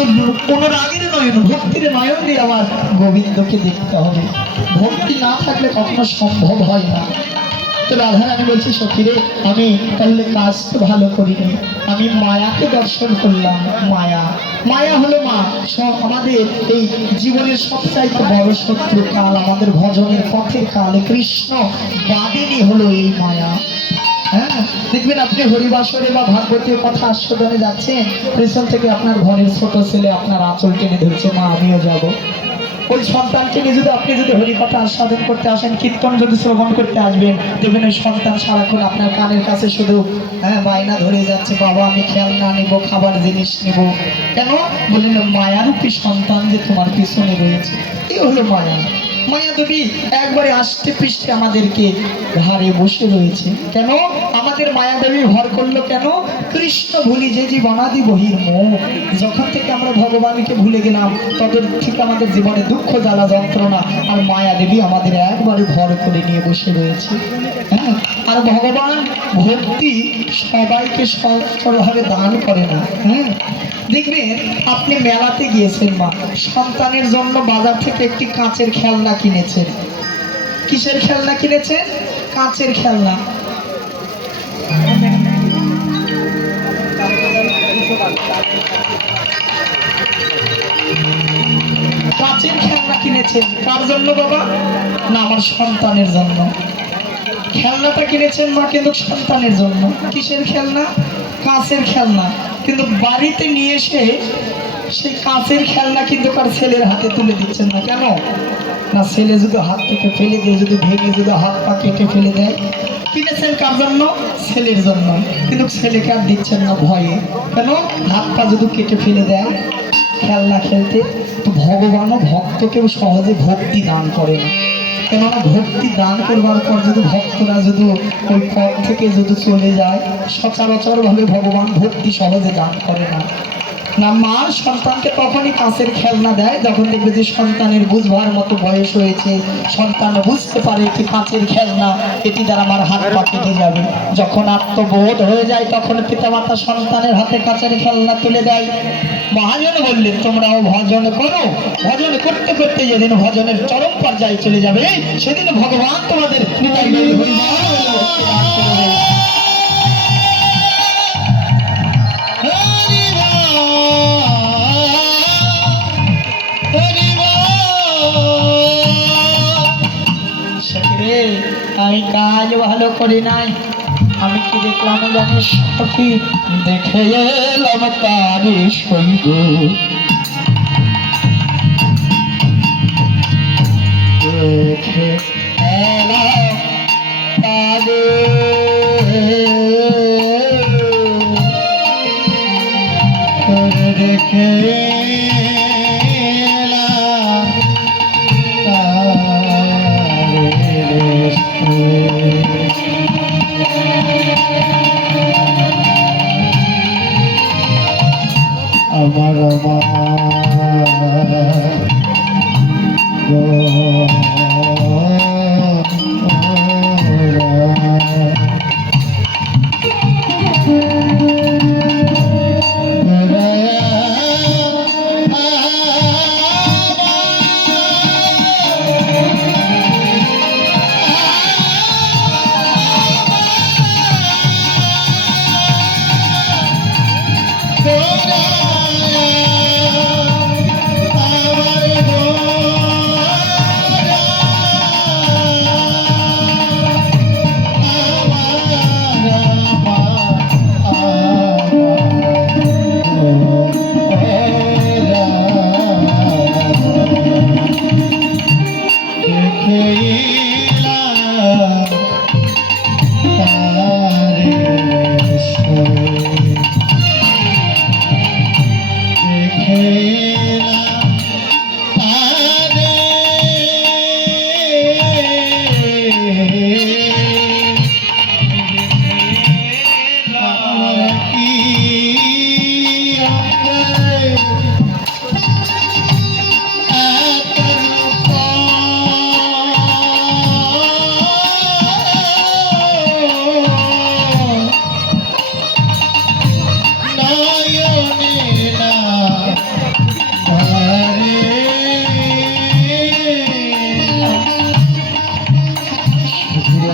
অনুরাগের নয়ন, ভক্তির আমার দেখতে হবে। ভক্তি না থাকলে সম্ভব হয় না। তো রাধারানী বলছি আমি তাহলে কাজ তো ভালো করিনি। আমি মায়াকে দর্শন করলাম, মায়া। মায়া হলো মা। আমাদের এই জীবনের সবচাইতে বড় শত্রু কাল, আমাদের ভজনের পথের কাল কৃষ্ণ। বাদিনী হলো এই মায়া। হ্যাঁ দেখবেন আপনি হরিবাসরে বা ভাগবতীয় কথা আস্বাদনে যাচ্ছেন, পেছন থেকে আপনার ঘরের ছোট ছেলে আপনার আঁচল টেনে ধরছে, মা, আমিও যাব। ওই সন্তানকে নিয়ে যদি আপনি যদি হরিকথা আস্বাদন করতে আসেন, কীর্তন যদি শ্রবণ করতে আসবেন, দেখবেন ওই সন্তান সারাক্ষণ আপনার কানের কাছে শুধু হ্যাঁ বায়না ধরে যাচ্ছে, বাবা, আমি খেলনা নিব, খাবার জিনিস নিব। কেন? বললেন, মায়ারূপী সন্তান যে তোমার পিছনে রয়েছে এই হলো মায়া। মায়া দেবী একবারে আষ্টে পৃষ্ঠে আমাদেরকে ঘাড়ে বসে রয়েছে। কেন? আমাদের মায়া দেবী ভর করল কেন? কৃষ্ণ ভুলি যে জীবনাদি বহির মোহ যখন থেকে আমরা ভগবানকে ভুলে গেলাম, তখন থেকে আমাদের জীবনে দুঃখ, জ্বালা, যন্ত্রণা আর মায়া দেবী আমাদের একবারে ভর করে নিয়ে বসে রয়েছে। হ্যাঁ? আর ভগবান ভক্তি সবাইকে সচলভাবে দান করে না। হ্যাঁ? দেখবেন, আপনি মেলাতে গিয়েছেন মা, সন্তানের জন্য বাজার থেকে একটি কাঁচের খেলনা কিনেছেন? কিসের খেলনা কিনেছেন? কাঁচের খেলনা। কাঁচের খেলনা কিনেছেন। কার জন্য বাবা? না, আমার সন্তানের জন্য। খেলনাটা কিনেছেন মা, কিন্তু সন্তানের জন্য। কিসের খেলনা? কাঁচের খেলনা। কিন্তু বাড়িতে নিয়ে এসে সেই কাঁচের খেলনা কিন্তু কার ছেলের হাতে তুলে দিচ্ছেন না কেন? না, ছেলে যদি হাত থেকে ফেলে দিয়ে, যদি ভেঙে যদি হাত পা কেটে ফেলে দেয়, কিনেছেন কার জন্য? ছেলের জন্য। কিন্তু ছেলেকে আর দিচ্ছেন না ভয়ে। কেন? হাত পা যদি কেটে ফেলে দেয় খেলনা খেলতে, তো ভগবানও ভক্তকেও সহজে ভক্তি দান করে না কেননা ভক্তি দান করবার পর যদি ভক্তরা যদি ওই পথ থেকে যদি চলে যায় সচরাচর ভাবে ভগবান ভক্তি সহজে দান করে না। না, মা সন্তানকে তখনই কাঁচের খেলনা দেয়, যখন দেখবে যে সন্তানের বুঝবার মতো বয়স হয়েছে, সন্তান বুঝতে পারে কি কাঁচের খেলনা, এটি দ্বারা আমার হাত পা কেটে যাবে। যখন আত্মবোধ হয়ে যায়, তখন পিতামাতা সন্তানের হাতে কাঁচের খেলনা তুলে দেয়। মহাজন বললেন তোমরাও ভজন করো। ভজন করতে করতে যেদিন ভজনের চরম পর্যায়ে চলে যাবে সেদিন ভগবান তোমাদের আমি কাজ ভালো করি নাই। আমি কি দেখলাম জানিস সখী দেখে এলাম তারি সঙ্গ। দেখে Oh,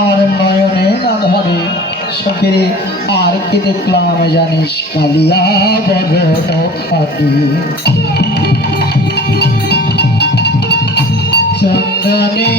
আর নয়নে না ধরে সখিরে আর কি দেখলাম জানিস কালিয়া বরণ খাটি চন্দনে